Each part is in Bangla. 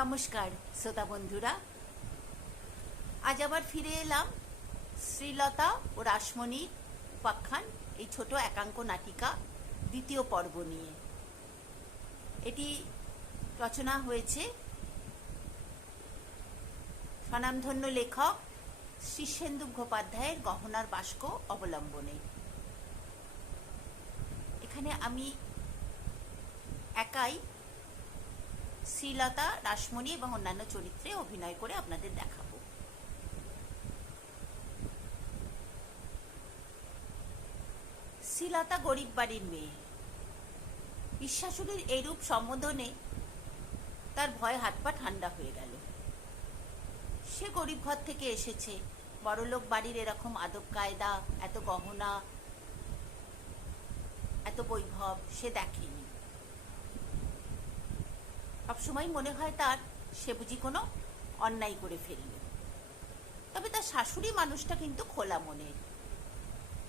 নমস্কার শ্রোতা বন্ধুরা, আজ আবার ফিরে এলাম শ্রীলতা ও রাসমণির উপাখ্যান এই ছোট একাঙ্ক নাটিকা দ্বিতীয় পর্ব নিয়ে। এটি রচনা হয়েছে স্বনামধন্য লেখক শীর্ষেন্দু মুখোপাধ্যায়ের গহনার বাস্ক অবলম্বনে। এখানে আমি একাই শ্রীলতা, রাসমণি এবং অন্যান্য চরিত্রে অভিনয় করে আপনাদের দেখাবো। শ্রীলতা গরিব বাড়ির মেয়ে। বিশ্বাসুরীর এইরূপ সম্বোধনে তার ভয় হাত পা ঠান্ডা হয়ে গেল। সে গরিব ঘর থেকে এসেছে, বড়লোক বাড়ির এরকম আদব কায়দা, এত গহনা, এত বৈভব সে দেখেনি। সবসময় মনে হয় তার সে বুঝি কোনো অন্যায় করে ফেলল। তবে তার শাশুড়ি মানুষটা কিন্তু খোলা মনের।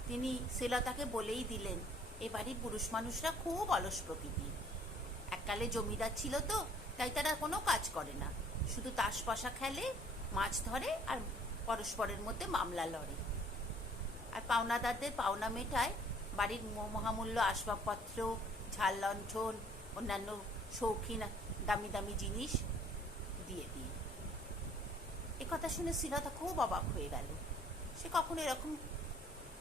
তিনি শ্রীলতাকে বলেই দিলেন, এ বাড়ির পুরুষ মানুষরা খুব অলস প্রকৃতির। এককালে জমিদার ছিল তো, তাই তারা কোনো কাজ করে না, শুধু তাস পশা খেলে, মাছ ধরে আর পরস্পরের মধ্যে মামলা লড়ে। আর পাওনাদারদের পাওনা মেটায় বাড়ির মহামূল্য আসবাবপত্র, ঝাল লণ্ঠন, অন্যান্য শৌখিন দামি দামি জিনিস দিয়ে দিয়ে। একথা শুনে শ্রীলতা খুব অবাক হয়ে গেল। সে কখনো এরকম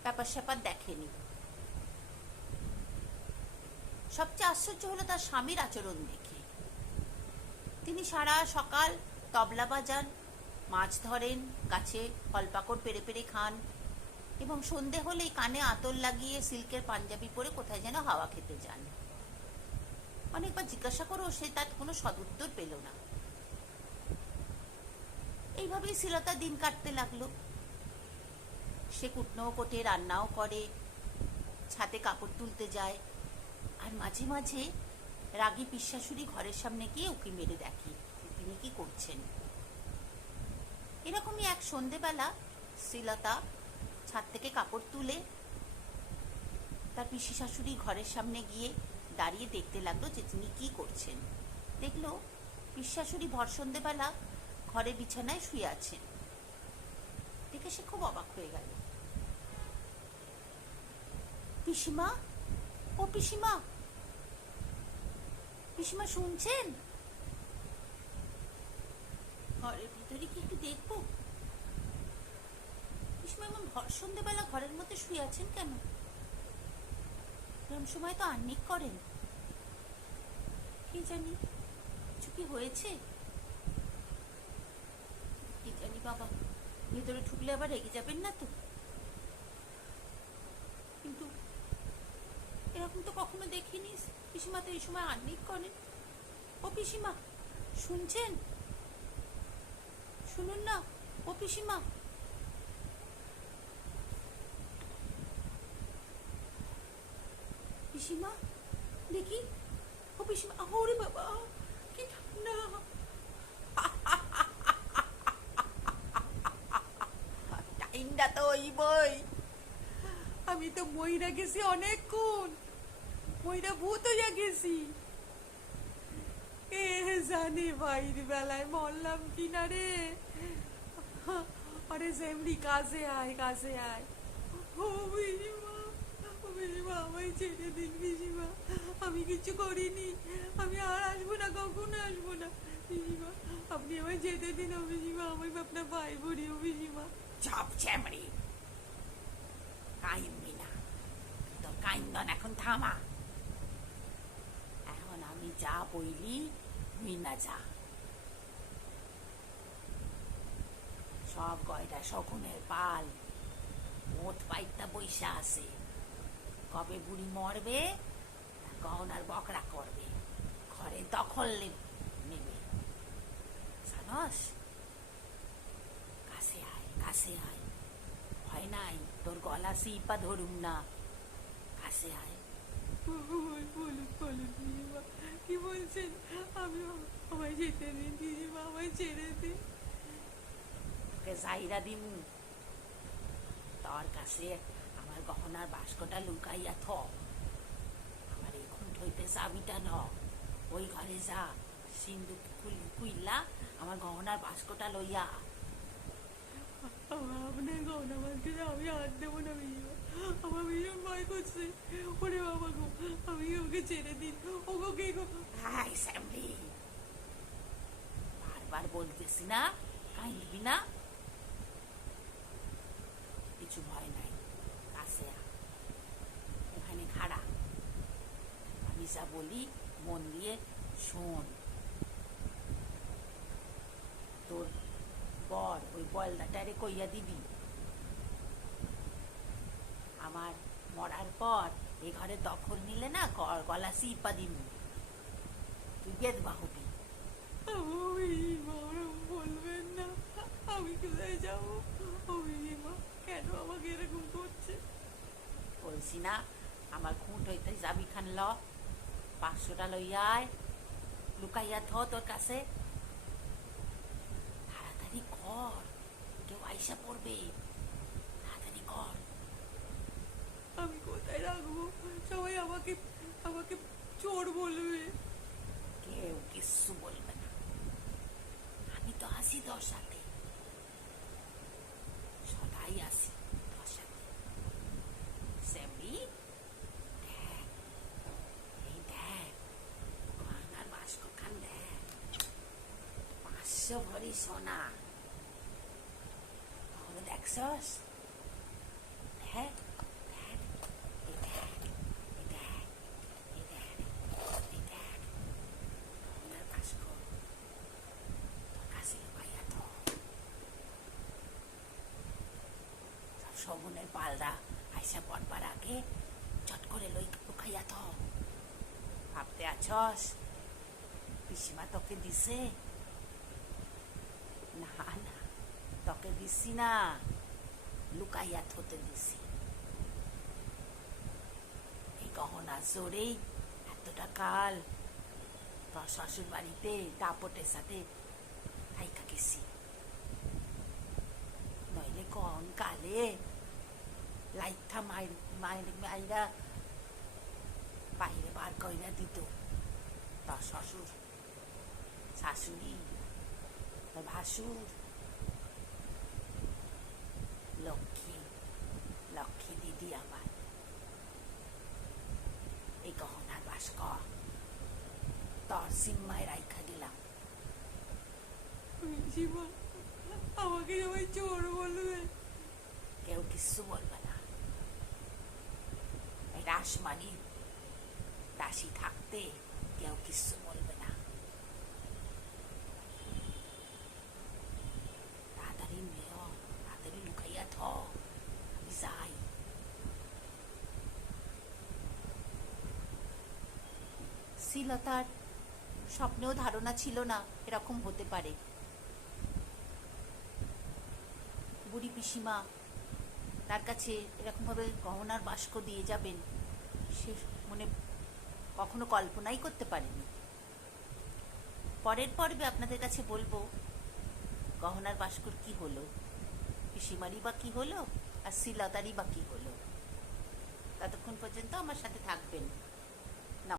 ব্যাপার স্যাপার দেখেনি। সবচেয়ে আশ্চর্য হলো তার স্বামীর আচরণ দেখে। তিনি সারা সকাল তবলা বাজান, মাছ ধরেন, গাছে ফলপাকড় পেরে পেরে খান এবং সন্ধে হলেই কানে আতর লাগিয়ে সিল্কের পাঞ্জাবি পরে কোথায় যেন হাওয়া খেতে যান। অনেকবার জিজ্ঞাসা করেও সে তার কোনো সদুত্তর পেল না। এইভাবেই শ্রীলতা দিন কাটতে লাগলো। সে কুটনোও কোটে, রান্নাও করে, ছাদে কাপড় তুলতে যায়, আর মাঝে মাঝে রাগী পিশাশুড়ি ঘরের সামনে গিয়ে উঁকি মেরে দেখে তিনি কি করছেন। এরকমই এক সন্ধেবেলা শ্রীলতা ছাদ থেকে কাপড় তুলে তার পিসি শাশুড়ি ঘরের সামনে গিয়ে দাঁড়িয়ে দেখতে লাগলো যে তিনি কি করছেন। দেখলো পিসি ভর সন্ধেবেলা ঘরে বিছানায় শুয়ে আছেন। দেখে সে খুব অবাক হয়ে গেল। পিসিমা, ও পিসিমা, পিসিমা শুনছেন? ঘরের ভিতরে কি একটু দেখবো? পিসিমা এমন ভর সন্ধেবেলা ঘরের মধ্যে শুয়ে আছেন কেন? এরকম সময় তো আহ্নিক করেন। কি জানি কিছু কি হয়েছে? কি জানি বাবা, ভেতরে ঢুকলে আবার রেগে যাবেন না তো? কিন্তু এরকম তো কখনো দেখিনি। পিসিমা তো এই সময় আহ্নিক করেন। ও পিসিমা শুনছেন? শুনুন না, ও পিসিমা। পিসিমা দেখি, ও পিসিমা, ওরে বাবা কি ঠান্ডা। ঠান্ডা তো ওই বই, আমি তো ময়রা গেছি অনেকক্ষণ, ময়রা ভূত হইয়া গেছি। এ জানি বাইর বেলায় মরলাম কিনা রে। আরে সেমরি কাছে আয়, কাছে আয়। ও পিসিমা, ও পিসিমা আমায় ছেড়ে দিন পিসিমা, আমি কিছু করিনি, আমি আর আসবো না, কখনো আসবো না পিসিমা, আপনি আমায় যেতে দিন। ও পিসিমা, আমি আপনার ভাই বলি। ও পিসিমা। চপ চ্যামড়ি, কাইন্দি না, তোর কাইন্দন এখন থামা। এখন আমি যা বইলি তুই না যা। সব গয়টা শকুনের পাল, মোট পাইতা বৈশা আছে। কবে বুড়ি মরবে, গহনার বকরা করবে, ঘরে দখল নেবে, জানস? কাছে আয়, কাছে আয়, ভয় নাই, তোর গলা সিপা ধরুম না, কাছে আয়। বলুন বলুন দিদিমা, কি বলছেন? আমি আমায় যেতে দিন দিদিমা, আমায় ছেড়ে দিন। তোকে জাইরা দিমু, তোর কাছে আমার গহনার বাস্কটা লুকাইয়া থ। আমার এই খুঁট হইতে চাবিটা ন, ওই ঘরে যা, সিন্ধু কুইল্লা আমার গহনার বাস্কটা লইয়া। আপনার গহনা মানতে আমি হাত দেবো না বিজয়মা, আমার ভীষণ ভয় করছে। ওরে বাবা গো, আমি ওকে ছেড়ে দিন। ও গো কে গো? হাই স্যামলি, বারবার বলতেছি না কাঁদবি না, কিছু ভয় নাই, কাছে আ, ওখানে খাড়া, আমি যা বলি মন দিয়ে শোন। তোর বর ওই বলদাটারে কইয়া দিবি আমার মরার পর এ ঘরে দখল নিলে না গলা সিপা দিবি, তুই বেদবা হবি। বিজয়মা, ওরম বলবেন না। আমি কোথায় যাবো? ও বিজয়মা, কেন আমাকে এরকম করছে? বলছি না আমার খুঁট হইতে যাবি খান ল, 500টা লইয়া আয়, লুকাইয়া থ তোর কাছে, তাড়াতাড়ি কর, কেউ আইসা পড়বে, তাড়াতাড়ি কর। আমি কোথায় রাখবো? সবাই আমাকে আমাকে চোর বলবে। কেউ কিচ্ছু বলবে না, আমি তো আসি তোর সাথে, সদাই আসি তোর সাথে। স্যামলি, দেখ, এই দেখ, গহনার বাস্ক খান দেখ, 500 ভরি সোনা, কখনো দেখছস? দেখ, দেখ, এই দেখ, এই দেখ, এই দেখ, এই দেখ, গহনার বাস্ক, তোর কাছে লুকাইয়া তো। সব শগুনের পালরা আইসা পড়বার আগে চট করে লুকাইয়া তো। ভাবতে আছস পিসিমা তোকে দিছে? না না, তোকে দিছি না, লুকাইয়া থতে দিছি। এই গহনা জোরেই এতটা কাল তোর শ্বশুর বাড়িতে দাপটের সাথে থাইকা গেছি, নইলে কন কালে লাইথা মাইরা বাইরে বার কইরা দিত তোর শ্বশুর, শাশুড়ি, তোর ভাসুর। লক্ষ্মী, লক্ষ্মী দিদি আমার, এই গহনার বাস্ক তোর সিম্মায় রাইখা দিলাম। বিজয়মা, আমাকে সবাই চোর বলবে। কেউ কিচ্ছু বলবে না, এই রাসমানি দাসী থাকতে কেউ কিচ্ছু বলবে না। তাড়াতাড়ি নিও, তাড়াতাড়ি লুকাইয়া থ, আমি যাই। শ্রীলতার স্বপ্নেও ধারণা ছিল না এরকম হতে পারে। বুড়ি পিসিমা তার কাছে এরকমভাবে গহনার বাস্ক দিয়ে যাবেন, সে মনে কখনো কল্পনাই করতে পারেনি। পরের পর্বে আপনাদের কাছে বলবো গহনার বাস্কর কি হলো, পিসিমারই বা কি হলো, আর শ্রীলতারই বা কি হলো। ততক্ষণ পর্যন্ত আমার সাথে থাকবেন।